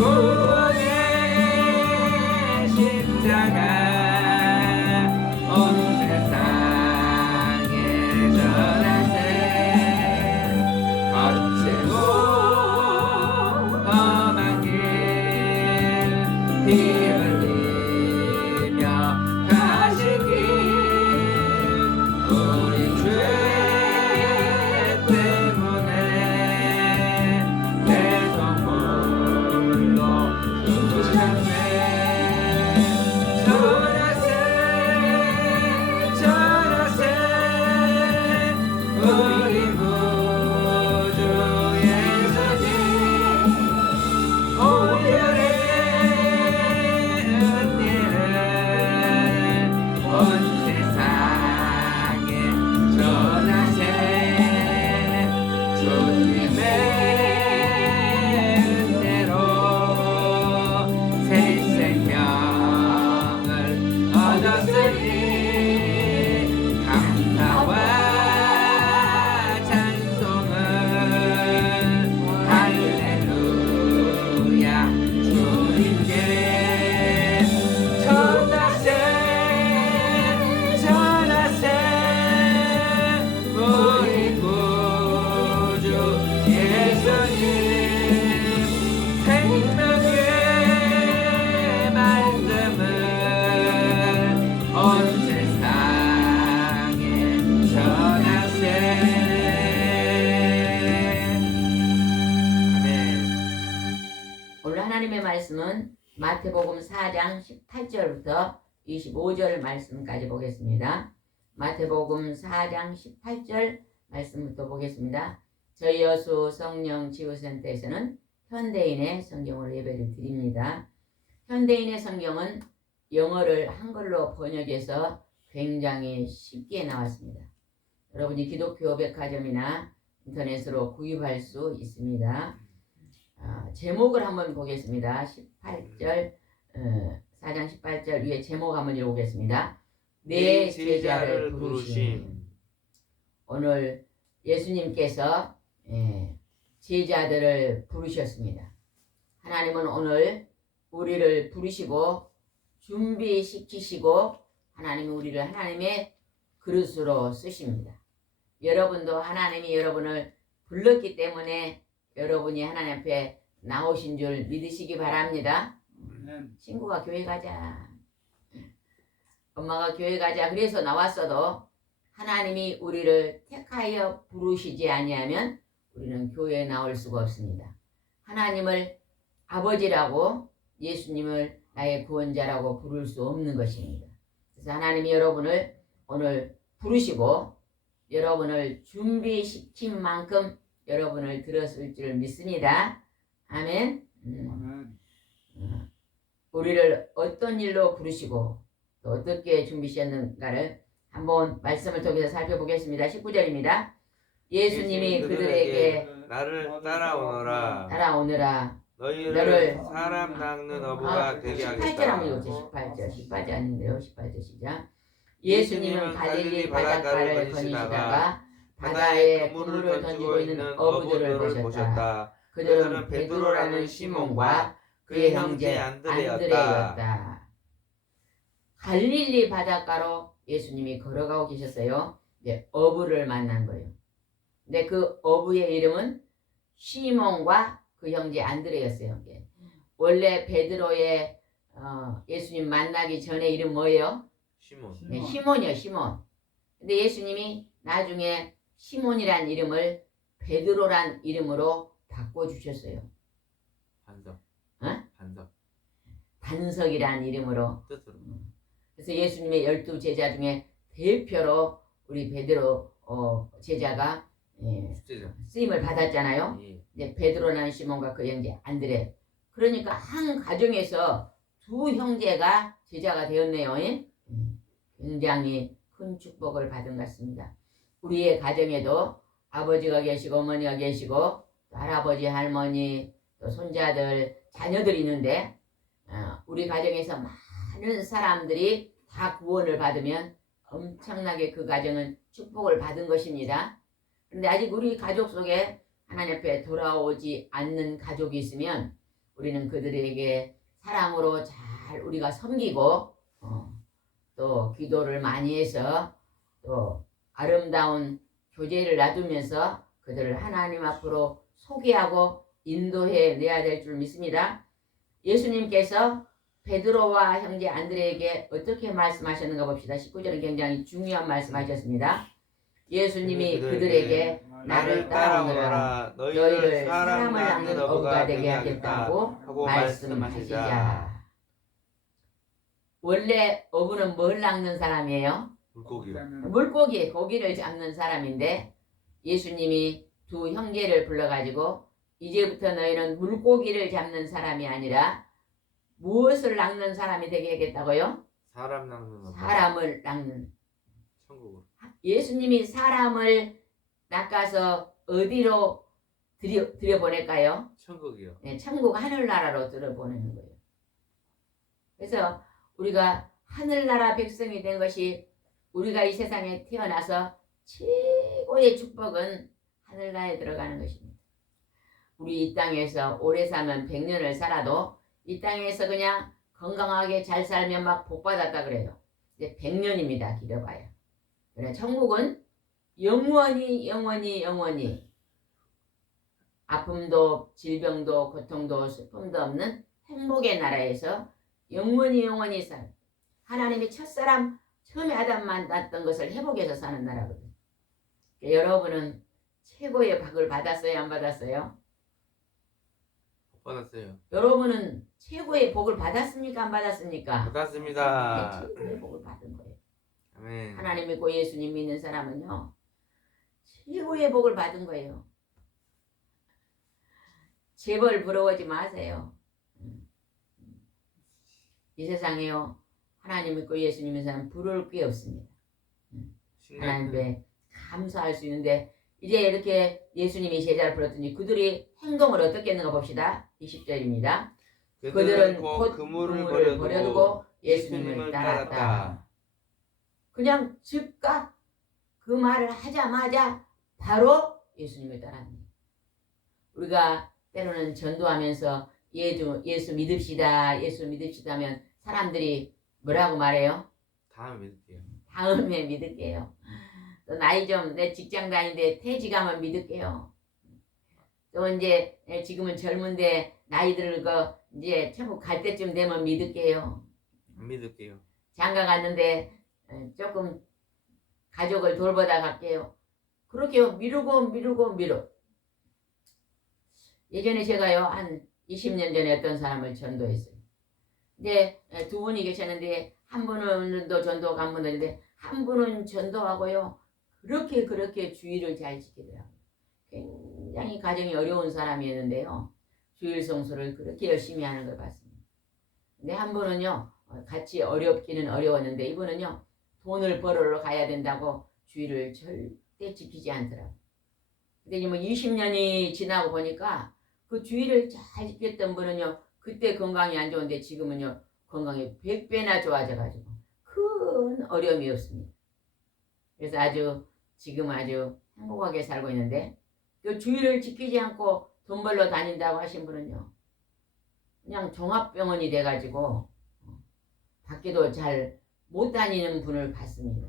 구원의 십자가 온 세상에 전하세. 거칠고 험한 길 피 흘리며 가신 길 우리 죄 때문에 대성물로 죽으셨네. 전하세 전하세 우리 구주 예수님 오열의 은혜를 온 세상에 전하세. 주님의 은혜로 새 생명을 얻었으니 감사와 찬송을 할렐루야 주님께. 전하세 전하세 우리 구주 예수님 생명의 말씀을 온 세상에 전하세. 아멘. 오늘 하나님의 말씀은 마태복음 4장 18절부터 25절 말씀까지 보겠습니다. 마태복음 4장 18절 말씀부터 보겠습니다. 저희 여수 성령 치유센터에서는 현대인의 성경으로 예배를 드립니다. 현대인의 성경은 영어를 한글로 번역해서 굉장히 쉽게 나왔습니다. 여러분이 기독교 백화점이나 인터넷으로 구입할 수 있습니다. 제목을 한번 보겠습니다. 18절 4장 18절 위에 제목 한번 읽어보겠습니다. 내 제자를 부르심. 오늘 예수님께서 제자들을 부르셨습니다. 하나님은 오늘 우리를 부르시고 준비시키시고 하나님은 우리를 하나님의 그릇으로 쓰십니다. 여러분도 하나님이 여러분을 불렀기 때문에 여러분이 하나님 앞에 나오신 줄 믿으시기 바랍니다. 친구가 교회 가자, 엄마가 교회 가자 그래서 나왔어도 하나님이 우리를 택하여 부르시지 아니하면 우리는 교회에 나올 수가 없습니다. 하나님을 아버지라고 예수님을 나의 구원자라고 부를 수 없는 것입니다. 그래서 하나님이 여러분을 오늘 부르시고 여러분을 준비시킨 만큼 여러분을 들었을 줄 믿습니다. 아멘. 우리를 어떤 일로 부르시고 또 어떻게 준비하셨는가를 한번 말씀을 통해서 살펴보겠습니다. 19절입니다. 예수님이 그들에게 나를 따라오너라. 너를 사람 낚는 어부가 되게 18절 한번 하겠다. 읽어주세요. 18절 아닌데요. 18절 시작. 예수님은 갈릴리 바닷가를 거니시다가 바다에 그물을 던지고 있는 어부들을 보셨다. 그들은 베드로라는 시몬과 그의 형제 안드레였다. 갈릴리 바닷가로 예수님이 걸어가고 계셨어요. 이제 어부를 만난 거예요. 근데 그 어부의 이름은 시몬과 그 형제 안드레였어요. 원래 베드로의 예수님 만나기 전에 이름 뭐예요? 시몬. 네, 시몬이요, 시몬. 근데 예수님이 나중에 시몬이란 이름을 베드로란 이름으로 바꿔주셨어요. 반석. 반석. 반석이란 이름으로. 뜻으로. 그래서 예수님의 12제자 중에 대표로 우리 베드로 제자가 쓰임을 받았잖아요. 이제 베드로라는 시몬과 그 형제 안드레. 그러니까 한 가정에서 두 형제가 제자가 되었네요. 굉장히 큰 축복을 받은 것 같습니다. 우리의 가정에도 아버지가 계시고 어머니가 계시고 또 할아버지 할머니 또 손자들 자녀들이 있는데 우리 가정에서 많은 사람들이 다 구원을 받으면 엄청나게 그 가정은 축복을 받은 것입니다. 그런데 아직 우리 가족 속에 하나님 앞에 돌아오지 않는 가족이 있으면 우리는 그들에게 사랑으로 잘 우리가 섬기고 또 기도를 많이 해서 또 아름다운 교제를 놔두면서 그들을 하나님 앞으로 소개하고 인도해 내야 될 줄 믿습니다. 예수님께서 베드로와 형제 안드레에게 어떻게 말씀하셨는가 봅시다. 19절은 굉장히 중요한 말씀하셨습니다. 예수님이 그들에게 나를 따라오너라 너희를 사람을 낚는 어부가 되게 하겠다고 하고 말씀하시자. 원래 어부는 뭘 낚는 사람이에요? 물고기요. 물고기, 고기를 잡는 사람인데 예수님이 두 형제를 불러가지고 이제부터 너희는 물고기를 잡는 사람이 아니라 무엇을 낚는 사람이 되게 하겠다고요? 사람 낚는 어부. 사람을 낚는. 천국으로. 예수님이 사람을 낚아서 어디로 들여보낼까요? 천국이요. 네, 천국 하늘나라로 들여보내는 거예요. 그래서 우리가 하늘나라 백성이 된 것이 우리가 이 세상에 태어나서 최고의 축복은 하늘나라에 들어가는 것입니다. 우리 이 땅에서 오래 살면 100년을 살아도 이 땅에서 그냥 건강하게 잘 살면 막 복받았다 그래요. 이제 100년입니다. 길어봐야. 그래 천국은 영원히 아픔도 질병도 고통도 슬픔도 없는 행복의 나라에서 영원히 살. 하나님이 첫사람 처음에 아담 만났던 것을 회복해서 사는 나라거든요. 여러분은 최고의 복을 받았어요? 안 받았어요? 못 받았어요. 여러분은 최고의 복을 받았습니까? 안 받았습니까? 받았습니다. 네, 최고의 복을 받은 거예요. 아멘. 하나님 믿고 예수님 믿는 사람은요 최고의 복을 받은 거예요. 재벌 부러워하지 마세요. 이 세상에요 하나님 믿고 예수님 믿는 사람 부러울 게 없습니다. 하나님께 감사할 수 있는데 이제 이렇게 예수님이 제자를 불렀더니 그들이 행동을 어떻게 했는가 봅시다. 20절입니다. 그들은 곧 그물을 버려두고 예수님을 따랐다. 그냥 즉각 그 말을 하자마자 바로 예수님을 따랐네. 우리가 때로는 전도하면서 예수 믿읍시다 하면 사람들이 뭐라고 말해요? 다음에 믿을게요. 다음에 믿을게요. 또 나이 좀 내 직장 다니는데 퇴직하면 믿을게요. 또 이제 지금은 젊은데 나이 들고 이제 천국 갈 때쯤 되면 믿을게요. 안 믿을게요. 장가 갔는데 조금 가족을 돌보다 갈게요. 그렇게 미루고 예전에 제가요 한 20년 전에 어떤 사람을 전도했어요. 근데 두 분이 계셨는데 한 분은 또 전도가 한 분인데 한 분은 전도하고요 그렇게 주의를 잘 지키더라고요. 굉장히 가정이 어려운 사람이었는데요 주일 성수를 그렇게 열심히 하는 걸 봤습니다. 근데 한 분은요 같이 어렵기는 어려웠는데 이분은요 돈을 벌으러 가야 된다고 주의를 절대 지키지 않더라고요. 근데 뭐 20년이 지나고 보니까 그 주의를 잘 지켰던 분은요 그때 건강이 안 좋은데 지금은요 건강이 100배나 좋아져가지고 큰 어려움이 없습니다. 그래서 지금 아주 행복하게 살고 있는데 그 주의를 지키지 않고 돈 벌러 다닌다고 하신 분은요 그냥 종합병원이 돼가지고 밖에도 잘 못 다니는 분을 봤습니다.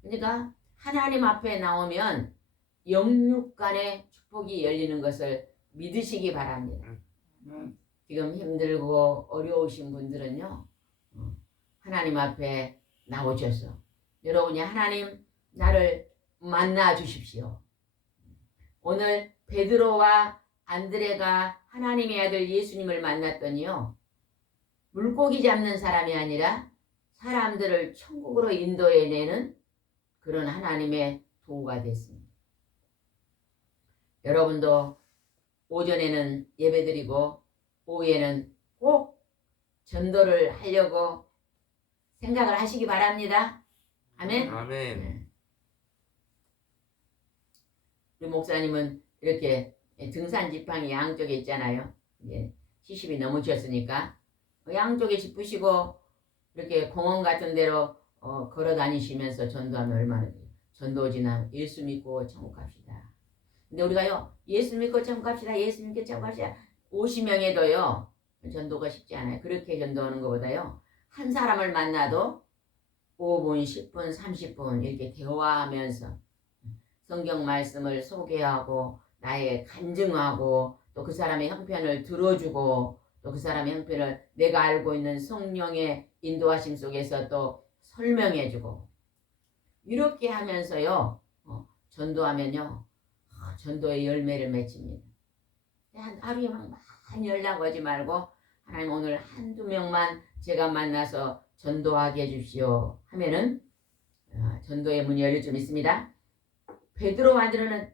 그러니까 하나님 앞에 나오면 영육간의 축복이 열리는 것을 믿으시기 바랍니다. 지금 힘들고 어려우신 분들은요 하나님 앞에 나오셔서 여러분이 하나님 나를 만나 주십시오. 오늘 베드로와 안드레가 하나님의 아들 예수님을 만났더니요 물고기 잡는 사람이 아니라 사람들을 천국으로 인도해내는 그런 하나님의 도구가 됐습니다. 여러분도 오전에는 예배드리고 오후에는 꼭 전도를 하려고 생각을 하시기 바랍니다. 아멘. 아멘. 우리 목사님은 이렇게 등산 지팡이 양쪽에 있잖아요. 이제 70이 넘으셨으니까 양쪽에 짚으시고 이렇게 공원 같은 데로 걸어 다니시면서 전도하면 얼마나 돼요. 전도지나 예수 믿고 천국 갑시다. 근데 우리가요 예수 믿고 천국 갑시다. 예수 믿고 천국 갑시다. 50명에도요 전도가 쉽지 않아요. 그렇게 전도하는 것보다요 한 사람을 만나도 5분, 10분, 30분 이렇게 대화하면서 성경 말씀을 소개하고 나의 간증하고 또 그 사람의 형편을 들어주고 또 그 사람의 형편을 내가 알고 있는 성령의 인도하심 속에서 또 설명해주고 이렇게 하면서요 전도하면요 전도의 열매를 맺습니다. 하루에 막 많이 연락 오지 말고 하나님 오늘 한두 명만 제가 만나서 전도하게 해주시오 하면은 전도의 문이 열릴 줄 믿습니다. 베드로 아들은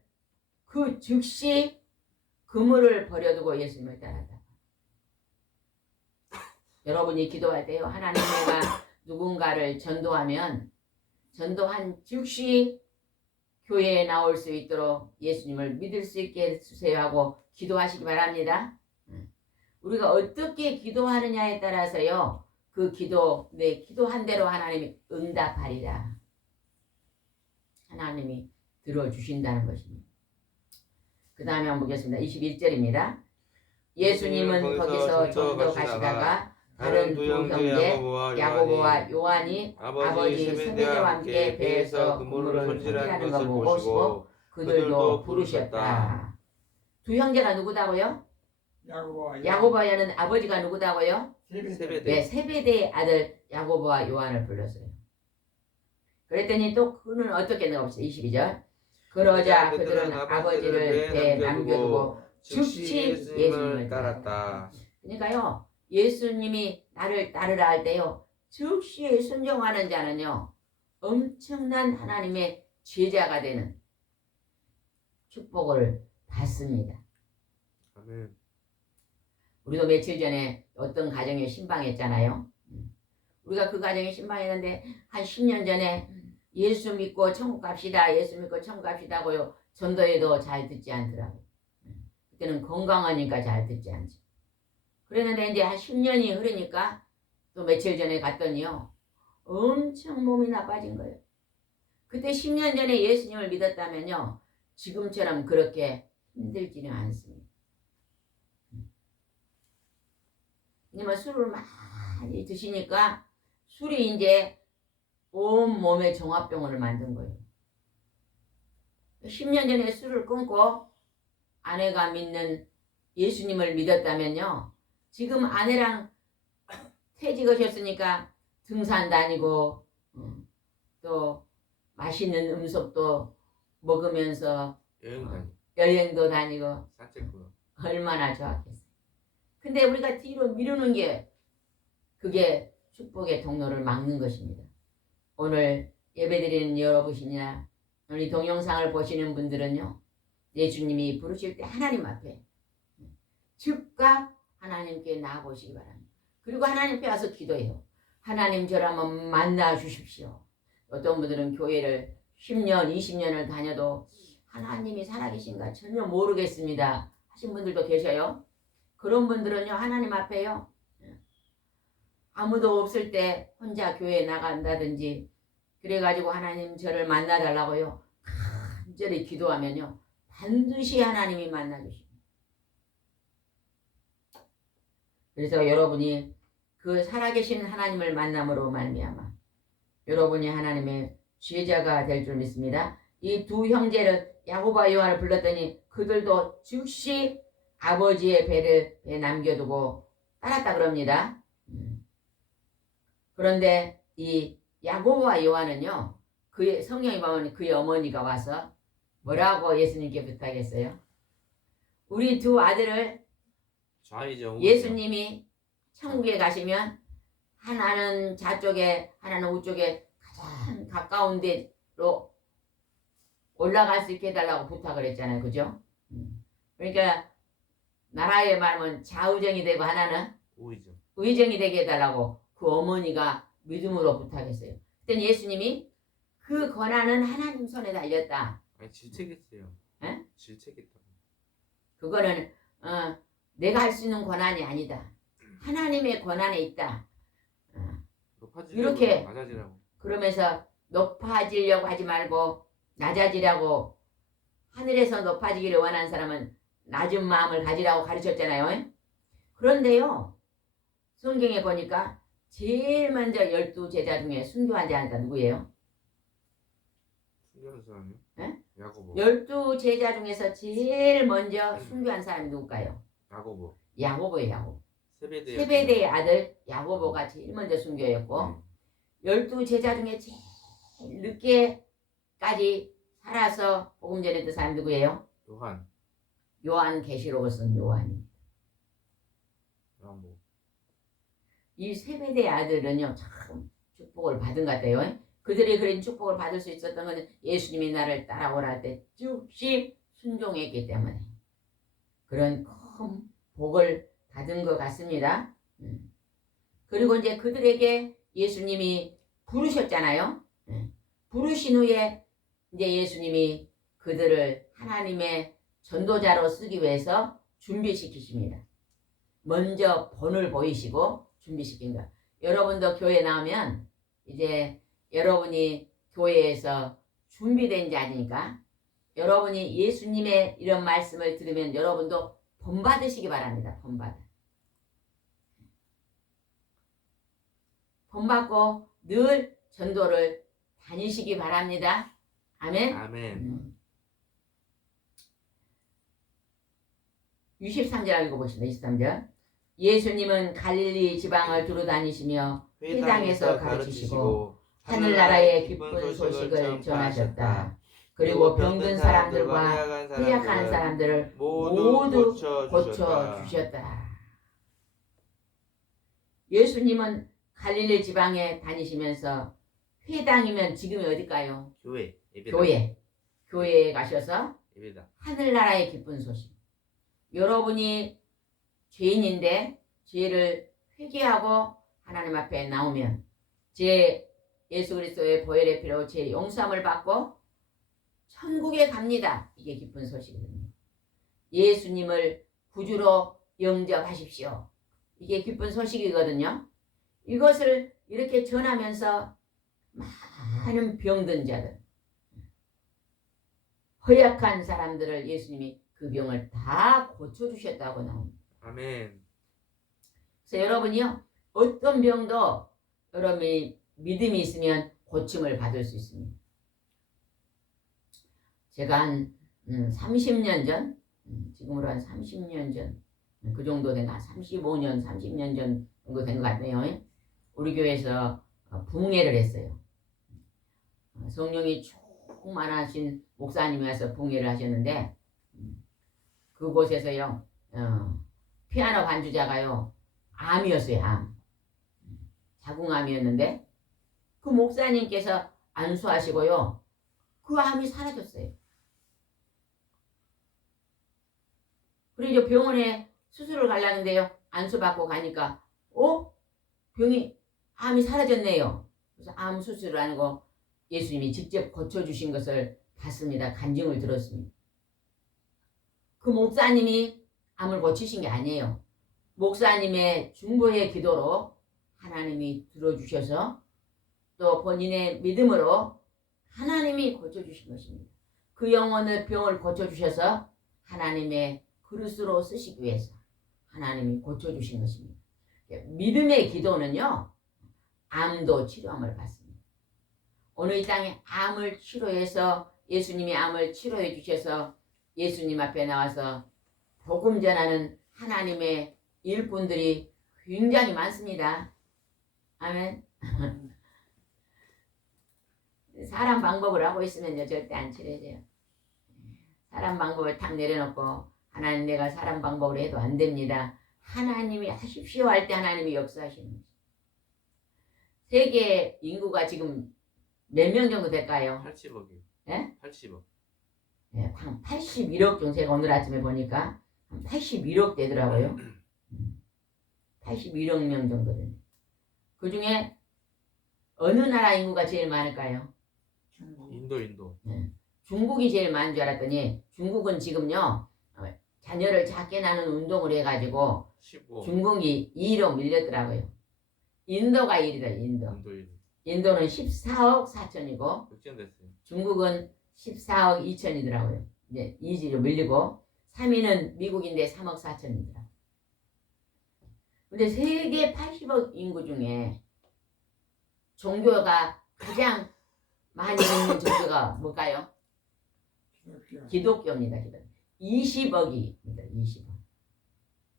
그 즉시 그물을 버려두고 예수님을 따랐다. 여러분이 기도할 때요 하나님 내가 누군가를 전도하면 전도한 즉시 교회에 나올 수 있도록 예수님을 믿을 수 있게 해주세요 하고 기도하시기 바랍니다. 우리가 어떻게 기도하느냐에 따라서요 그 기도 내 기도한 대로 하나님이 응답하리라. 하나님이 들어주신다는 것입니다. 그 다음에 한번 보겠습니다. 21절입니다. 예수님은 거기서 좀 더 가시다가 다른 두 형제 야고보와 요한이 아버지 세베대와 함께 배에서 그물을 손질하는 것을 보시고 그들도 부르셨다. 두 형제가 누구다고요? 야고보와 요한은 아버지가 누구다고요? 세베대. 네, 세베대의 아들 야고보와 요한을 불렀어요. 그랬더니 또 그는 어떻게 나옵시다. 22절. 그러자 그들은 아버지를 배에 남겨두고 즉시 예수님을 따랐다. 그러니까요 예수님이 나를 따르라 할 때요 즉시 순종하는 자는요 엄청난 하나님의 제자가 되는 축복을 받습니다. 아멘. 우리도 며칠 전에 어떤 가정에 신방했잖아요. 우리가 그 가정에 신방했는데 한 10년 전에 예수 믿고 천국 갑시다. 예수 믿고 천국 갑시다고요. 전도해도 잘 듣지 않더라고요. 그때는 건강하니까 잘 듣지 않지. 그랬는데 이제 한 10년이 흐르니까 또 며칠 전에 갔더니요. 엄청 몸이 나빠진 거예요. 그때 10년 전에 예수님을 믿었다면요. 지금처럼 그렇게 힘들지는 않습니다. 왜냐면 술을 많이 드시니까 술이 이제 온 몸에 종합병원을 만든 거예요. 10년 전에 술을 끊고 아내가 믿는 예수님을 믿었다면요. 지금 아내랑 퇴직하셨으니까 등산 다니고 또 맛있는 음식도 먹으면서 여행도 다니고 산책도 얼마나 좋았겠어요. 근데 우리가 뒤로 미루는 게 그게 축복의 통로를 막는 것입니다. 오늘 예배드리는 여러분이나 우리 동영상을 보시는 분들은요. 예수님이 부르실 때 하나님 앞에 즉각 하나님께 나아보시기 바랍니다. 그리고 하나님 앞에 와서 기도해요. 하나님 저를 한번 만나 주십시오. 어떤 분들은 교회를 10년, 20년을 다녀도 하나님이 살아계신가 전혀 모르겠습니다 하신 분들도 계셔요. 그런 분들은요. 하나님 앞에요. 아무도 없을 때 혼자 교회에 나간다든지 그래가지고 하나님 저를 만나달라고요. 간절히 기도하면요. 반드시 하나님이 만나주십니다. 그래서 여러분이 그 살아계신 하나님을 만남으로 말미암아 여러분이 하나님의 제자가 될 줄 믿습니다. 이 두 형제를 야고보와 요한을 불렀더니 그들도 즉시 아버지의 배에 남겨두고 따랐다 그럽니다. 그런데 이 야고보와 요한은요. 그의 성경에 보면 그의 어머니가 와서 뭐라고 예수님께 부탁했어요? 우리 두 아들을 예수님이 천국에 가시면 하나는 좌쪽에 하나는 우쪽에 가장 가까운 데로 올라갈 수 있게 해달라고 부탁을 했잖아요. 그죠? 그러니까 나라의 말은 좌우정이 되고 하나는 의정이 되게 해달라고 그 어머니가 믿음으로 부탁했어요. 그때 예수님이 그 권한은 하나님 손에 달렸다. 아니 질책했어요. 에? 질책했다고. 그거는 내가 할 수 있는 권한이 아니다. 하나님의 권한에 있다. 이렇게 낮아지라고. 그러면서 높아지려고 하지 말고 낮아지라고 하늘에서 높아지기를 원하는 사람은 낮은 마음을 가지라고 가르쳤잖아요. 그런데요, 성경에 보니까 제일 먼저 12제자 중에 순교한 자가 누구예요? 순교한 사람이요? 예? 야고보. 12제자 중에서 제일 먼저 순교한 사람이 누굴까요? 야고보. 야고보예요. 야고보. 세베대. 세베대의 아들 야고보가 제일 먼저 순교였고 12제자 중에 제일 늦게까지 살아서 복음 전했던 사람이 누구예요? 요한. 요한 계시록을 쓴 요한입니다. 야고보. 이 세베대의 아들은요 참 축복을 받은 것 같아요. 그들이 그런 축복을 받을 수 있었던 것은 예수님이 나를 따라오라 할 때 즉시 순종했기 때문에 그런 큰 복을 받은 것 같습니다. 그리고 이제 그들에게 예수님이 부르셨잖아요. 부르신 후에 이제 예수님이 그들을 하나님의 전도자로 쓰기 위해서 준비시키십니다. 먼저 본을 보이시고 준비시킨 것. 여러분도 교회 나오면 이제 여러분이 교회에서 준비된 자니까 여러분이 예수님의 이런 말씀을 들으면 여러분도 본받으시기 바랍니다. 본받고 늘 전도를 다니시기 바랍니다. 아멘. 아멘. 23절 읽어보십니다. 23절. 예수님은 갈릴리 지방을 두루 다니시며 회당에서 가르치시고 하늘나라의 기쁜 소식을 전하셨다. 그리고 병든 사람들과 회약한 사람들을 모두 고쳐주셨다. 예수님은 갈릴리 지방에 다니시면서 회당이면 지금이 어딜까요? 교회. 예배다. 교회에 가셔서 예배다. 하늘나라의 기쁜 소식. 여러분이 죄인인데 죄를 회개하고 하나님 앞에 나오면 제 예수 그리스도의 보혈의 피로 제 용서함을 받고 천국에 갑니다. 이게 기쁜 소식이거든요. 예수님을 구주로 영접하십시오. 이게 기쁜 소식이거든요. 이것을 이렇게 전하면서 많은 병든 자들, 허약한 사람들을 예수님이 그 병을 다 고쳐주셨다고 나옵니다. 아멘. 그래서 여러분이요, 어떤 병도 여러분이 믿음이 있으면 고침을 받을 수 있습니다. 제가 한 30년 전, 지금으로 한 30년 전, 그 정도 되나 35년, 30년 전 정도 된 것 같네요. 우리 교회에서 붕회를 했어요. 성령이 충만하신 목사님이 와서 붕회를 하셨는데 그곳에서요 피아노 반주자가요 암이었어요. 암. 자궁암이었는데 그 목사님께서 안수하시고요 그 암이 사라졌어요. 그리고 이제 병원에 수술을 가려는데요 안수받고 가니까 암이 사라졌네요. 그래서 암 수술을 하고 예수님이 직접 고쳐주신 것을 봤습니다. 간증을 들었습니다. 그 목사님이 암을 고치신 게 아니에요. 목사님의 중보의 기도로 하나님이 들어주셔서 또 본인의 믿음으로 하나님이 고쳐주신 것입니다. 그 영혼의 병을 고쳐주셔서 하나님의 그릇으로 쓰시기 위해서 하나님이 고쳐주신 것입니다. 믿음의 기도는요 암도 치료함을 받습니다. 오늘 이 땅에 암을 치료해서 예수님이 암을 치료해 주셔서 예수님 앞에 나와서 복음 전하는 하나님의 일꾼들이 굉장히 많습니다. 아멘. 사람 방법을 하고 있으면요 절대 안 치료해져요. 사람 방법을 탁 내려놓고 하나님 내가 사람 방법으로 해도 안 됩니다. 하나님이 하십시오 할 때 하나님이 역사하시는 거죠. 세계 인구가 지금 몇 명 정도 될까요? 80억이요. 예? 80억. 네, 한 81억 정도. 제가 오늘 아침에 보니까 한 81억 되더라고요. 81억 명 정도 됩니다. 그 중에 어느 나라 인구가 제일 많을까요? 인도. 네. 중국이 제일 많은 줄 알았더니 중국은 지금요 자녀를 작게 낳는 운동을 해가지고 15. 중국이 2위로 밀렸더라고요. 인도가 1위다. 인도는 14억 4천이고 역전됐어요. 중국은 14억 2천이더라고요. 이제 2위로 밀리고 3위는 미국인데 3억 4천이더라. 근데 세계 80억 인구 중에 종교가 가장 많이 있는 종교가 뭘까요? 기독교입니다. 기독교. 20억입니다. 20억.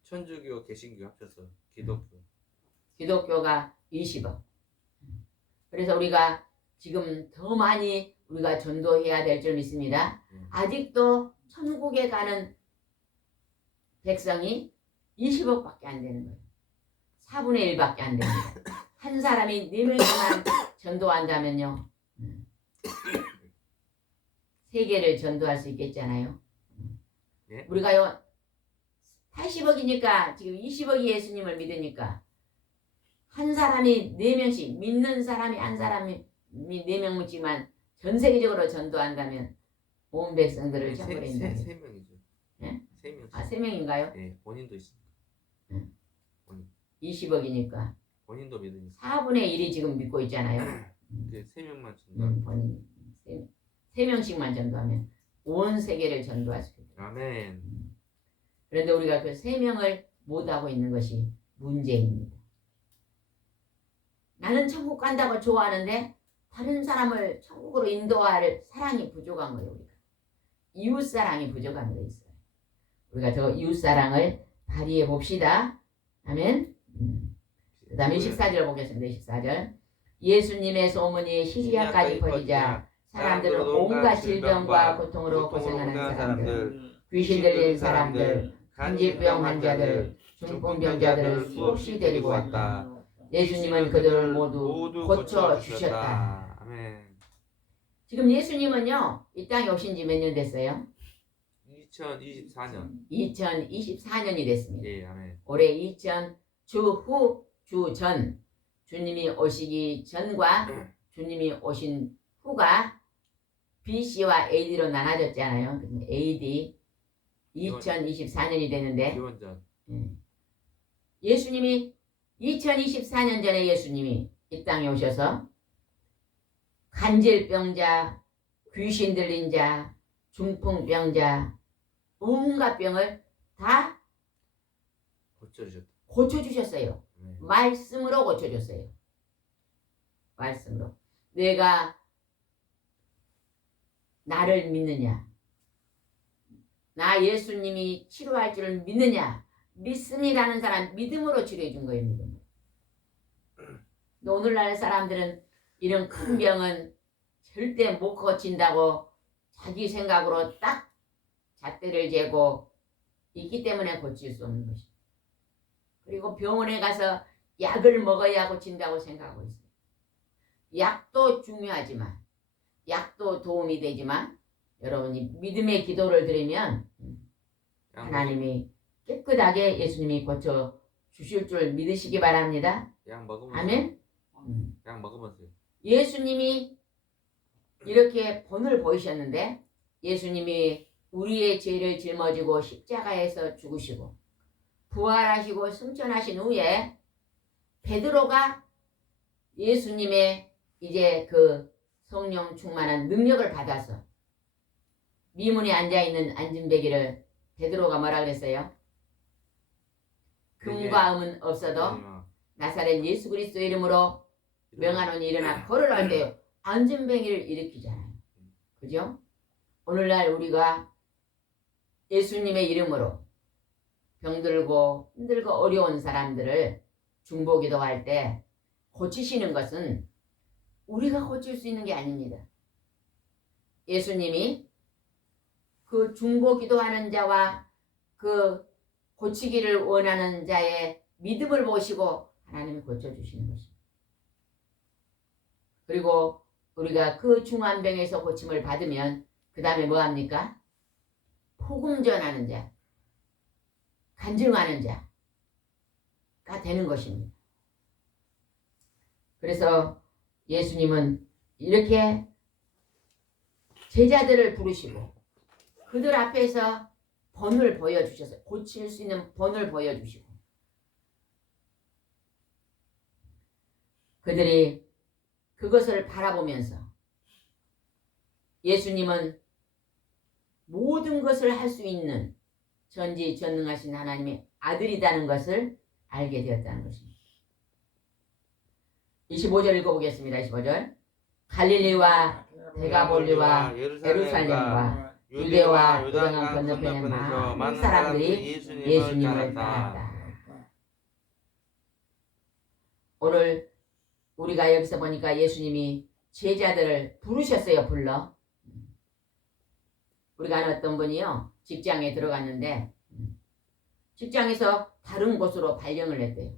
천주교, 개신교 합쳐서 기독교. 기독교가 20억. 그래서 우리가 지금 더 많이 우리가 전도해야 될 줄 믿습니다. 아직도 천국에 가는 백성이 20억밖에 안 되는 거예요. 4분의 1밖에 안 됩니다. 한 사람이 4명만 전도한다면요. 세계를 전도할 수 있겠잖아요. 네? 우리가요 80억이니까 지금 20억이 예수님을 믿으니까 한 사람이 4명씩 믿는 사람이 한 사람이 4명 묻지만 전 세계적으로 전도한다면 온 백성들을 천국에 인도해. 세 명이죠. 네? 3명. 아 3명인가요? 네, 본인도 있습니다. 20억이니까 본인도 믿으니까. 4분의 1이 지금 믿고 있잖아요. 그 3명만 전도. 본인 3명씩만 전도하면 온 세계를 전도할 수 있어요. 아멘. 그런데 우리가 그 3명을 못하고 있는 것이 문제입니다. 나는 천국 간다고 좋아하는데 다른 사람을 천국으로 인도할 사랑이 부족한 거예요. 우리가 이웃사랑이 부족한 게 있어요. 우리가 저 이웃사랑을 발휘해 봅시다. 아멘. 그 다음에 14절 보겠습니다. 14절 예수님의 소문이 시리아까지 퍼지자 사람들은 온갖 질병과 고통으로 고생하는 사람들, 귀신 들린 사람들, 간질병 환자들, 중풍병자들을 수없이 데리고 왔다. 예수님은 그들을 모두 고쳐주셨다. 아멘. 지금 예수님은요 이 땅에 오신 지 몇 년 됐어요? 2024년. 2024년이 됐습니다. 예, 아멘. 올해 2000 주후 주전 주님이 오시기 전과 주님이 오신 후가 BC와 AD로 나눠졌잖아요. AD 2024년이 되는데 기원전. 예수님이 2024년 전에 예수님이 이 땅에 오셔서 간질병자, 귀신 들린 자, 중풍병자, 온갖 병을 다 고쳐주셨다. 고쳐주셨어요. 말씀으로 고쳐줬어요. 말씀으로. 내가 나를 믿느냐? 나 예수님이 치료할 줄을 믿느냐? 믿음이라는 사람 믿음으로 치료해 준 거예요. 믿음. 오늘날 사람들은 이런 큰 병은 절대 못 고친다고 자기 생각으로 딱 잣대를 재고 있기 때문에 고칠 수 없는 것입니다. 그리고 병원에 가서 약을 먹어야 고친다고 생각하고 있어요. 약도 중요하지만 약도 도움이 되지만 여러분이 믿음의 기도를 드리면 하나님이 깨끗하게 예수님이 고쳐 주실 줄 믿으시기 바랍니다. 약 먹으면서. 아멘. 약 먹으면서요. 예수님이 이렇게 본을 보이셨는데 예수님이 우리의 죄를 짊어지고 십자가에서 죽으시고 부활하시고 승천하신 후에 베드로가 예수님의 이제 그 성령 충만한 능력을 받아서 미문에 앉아있는 안진뱅이를 베드로가 뭐라 그랬어요? 금과 음은 없어도 나사렛 예수 그리스도 이름으로 명하노니 일어나 걸으라 때요. 안진뱅이를 일으키잖아요. 그죠? 오늘날 우리가 예수님의 이름으로 병들고 힘들고 어려운 사람들을 중보기도할 때 고치시는 것은 우리가 고칠 수 있는 게 아닙니다. 예수님이 그 중보기도하는 자와 그 고치기를 원하는 자의 믿음을 보시고 하나님이 고쳐주시는 것입니다. 그리고 우리가 그 중한 병에서 고침을 받으면 그 다음에 뭐합니까? 복음 전하는 자, 간증하는 자가 되는 것입니다. 그래서 예수님은 이렇게 제자들을 부르시고 그들 앞에서 본을 보여주셔서 고칠 수 있는 본을 보여주시고 그들이 그것을 바라보면서 예수님은 모든 것을 할 수 있는 전지전능하신 하나님의 아들이라는 것을 알게 되었다는 것입니다. 25절 읽어보겠습니다. 25절. 갈릴리와 데가볼리와 예루살렘과 유대와 요단강 건너편의 많은 사람들이 예수님을 따랐다. 오늘 우리가 여기서 보니까 예수님이 제자들을 부르셨어요. 불러. 우리가 아는 어떤 분이요, 직장에 들어갔는데 직장에서 다른 곳으로 발령을 했대요.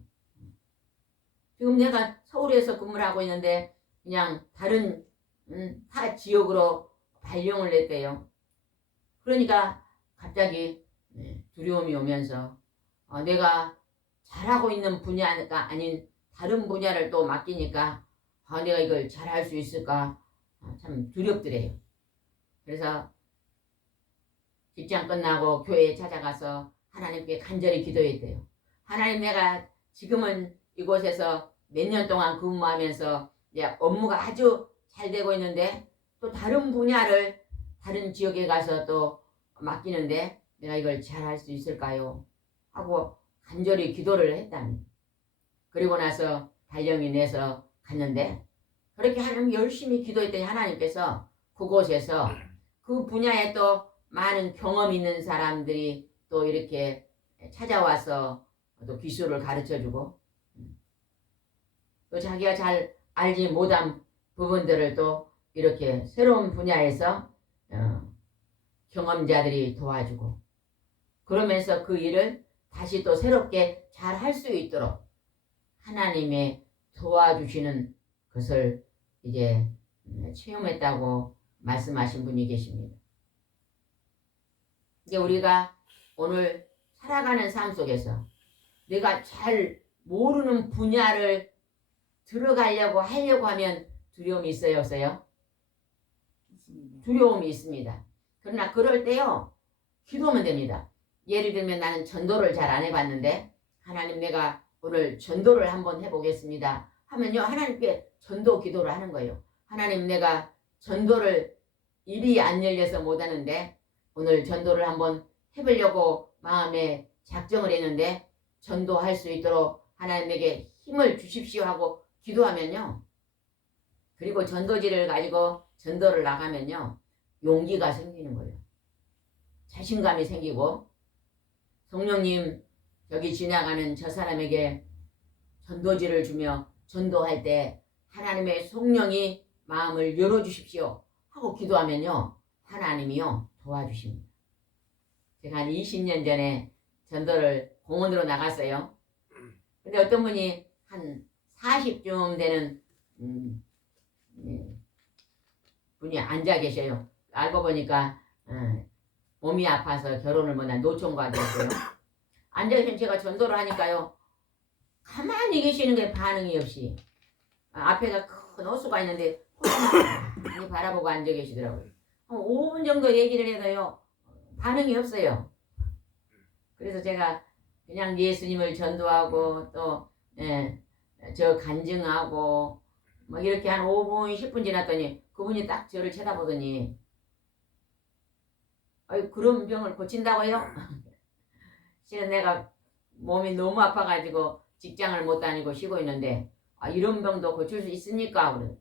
지금 내가 서울에서 근무를 하고 있는데 그냥 다른 타 지역으로 발령을 냈대요. 그러니까 갑자기 두려움이 오면서 내가 잘하고 있는 분야가 아닌 다른 분야를 또 맡기니까 내가 이걸 잘할 수 있을까 참 두렵더래요. 그래서 직장 끝나고 교회에 찾아가서 하나님께 간절히 기도했대요. 하나님, 내가 지금은 이곳에서 몇 년 동안 근무하면서 업무가 아주 잘 되고 있는데 또 다른 분야를 다른 지역에 가서 또 맡기는데 내가 이걸 잘할 수 있을까요? 하고 간절히 기도를 했답니다. 그리고 나서 발령이 내서 갔는데 그렇게 하나님 열심히 기도했더니 하나님께서 그곳에서 그 분야에 또 많은 경험 있는 사람들이 또 이렇게 찾아와서 또 기술을 가르쳐주고 또 자기가 잘 알지 못한 부분들을 또 이렇게 새로운 분야에서 경험자들이 도와주고 그러면서 그 일을 다시 또 새롭게 잘 할 수 있도록 하나님의 도와주시는 것을 이제 체험했다고 말씀하신 분이 계십니다. 이제 우리가 오늘 살아가는 삶 속에서 내가 잘 모르는 분야를 들어가려고 하려고 하면 두려움이 있어요, 없어요? 두려움이 있습니다. 그러나 그럴 때요, 기도하면 됩니다. 예를 들면 나는 전도를 잘 안 해봤는데 하나님, 내가 오늘 전도를 한번 해보겠습니다 하면요, 하나님께 전도 기도를 하는 거예요. 하나님, 내가 전도를 입이 안 열려서 못하는데 오늘 전도를 한번 해보려고 마음에 작정을 했는데 전도할 수 있도록 하나님에게 힘을 주십시오 하고 기도하면요, 그리고 전도지를 가지고 전도를 나가면요, 용기가 생기는 거예요. 자신감이 생기고, 성령님, 여기 지나가는 저 사람에게 전도지를 주며 전도할 때 하나님의 성령이 마음을 열어주십시오 하고 기도하면요, 하나님이요 도와주십니다. 제가 한 20년 전에 전도를 공원으로 나갔어요. 근데 어떤 분이 한 40쯤 되는 분이 앉아 계셔요. 알고 보니까 몸이 아파서 결혼을 못한 노총각 됐어요. 앉아 계신 제가 전도를 하니까요, 가만히 계시는 게 반응이 없이 앞에가 큰 호수가 있는데 호수만 바라보고 앉아 계시더라고요. 한 5분 정도 얘기를 해도요, 반응이 없어요. 그래서 제가 그냥 예수님을 전도하고 또 저 간증하고 막 이렇게 한 5분 10분 지났더니 그분이 딱 저를 쳐다보더니 그런 병을 고친다고요? 실은 내가 몸이 너무 아파가지고 직장을 못 다니고 쉬고 있는데 이런 병도 고칠 수 있습니까? 그래.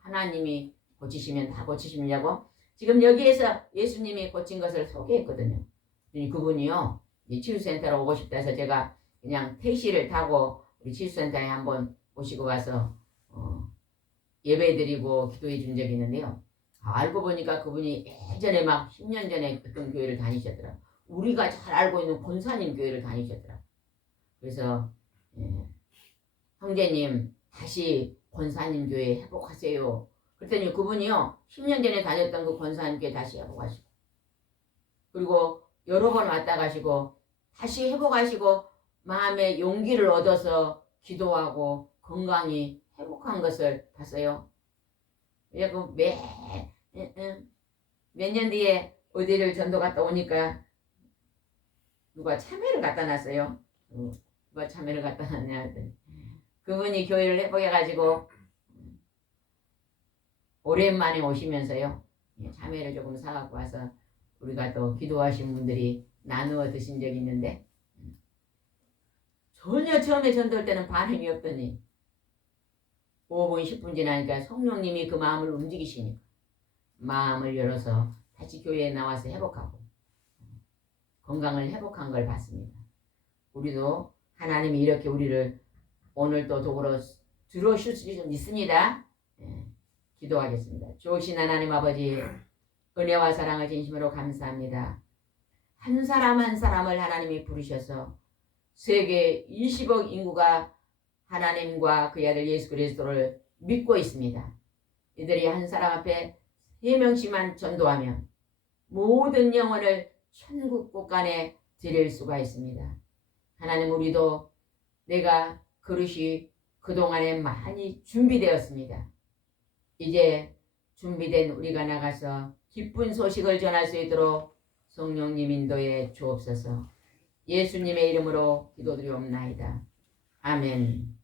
하나님이 고치시면 다 고치시냐고? 지금 여기에서 예수님이 고친 것을 소개했거든요. 그분이요, 이 치유센터로 오고 싶다 해서 제가 그냥 택시를 타고 우리 치유센터에 한번 모시고 가서 예배드리고 기도해 준 적이 있는데요. 알고 보니까 그분이 예전에 막 10년 전에 어떤 교회를 다니셨더라고요. 우리가 잘 알고 있는 권사님 교회를 다니셨더라고요. 그래서 형제님 다시 권사님 교회 회복하세요. 그랬더니 그분이요, 10년 전에 다녔던 그 권사님 교회 다시 회복하시고, 그리고 여러 번 왔다 가시고 다시 회복하시고 마음의 용기를 얻어서 기도하고 건강히 회복한 것을 봤어요. 그리고 몇 년 뒤에 어디를 전도 갔다 오니까 누가 참외를 갖다 놨어요. 누가 참외를 갖다 놨냐 했더니 그분이 교회를 회복해가지고 오랜만에 오시면서요, 참외를 조금 사갖고 와서 우리가 또 기도하신 분들이 나누어 드신 적이 있는데 전혀 처음에 전도할 때는 반응이 없더니 5분 10분 지나니까 성령님이 그 마음을 움직이시니까 마음을 열어서 다시 교회에 나와서 회복하고 건강을 회복한 걸 봤습니다. 우리도 하나님이 이렇게 우리를 오늘 또 도구로 들어줄 수 있습니다. 기도하겠습니다. 좋으신 하나님 아버지, 은혜와 사랑을 진심으로 감사합니다. 한 사람 한 사람을 하나님이 부르셔서 세계 20억 인구가 하나님과 그의 아들 예수 그리스도를 믿고 있습니다. 이들이 한 사람 앞에 3명씩만 전도하면 모든 영혼을 천국 곳간에 드릴 수가 있습니다. 하나님, 우리도 내가 그릇이 그동안에 많이 준비되었습니다. 이제 준비된 우리가 나가서 기쁜 소식을 전할 수 있도록 성령님 인도해 주옵소서. 예수님의 이름으로 기도드리옵나이다. 아멘.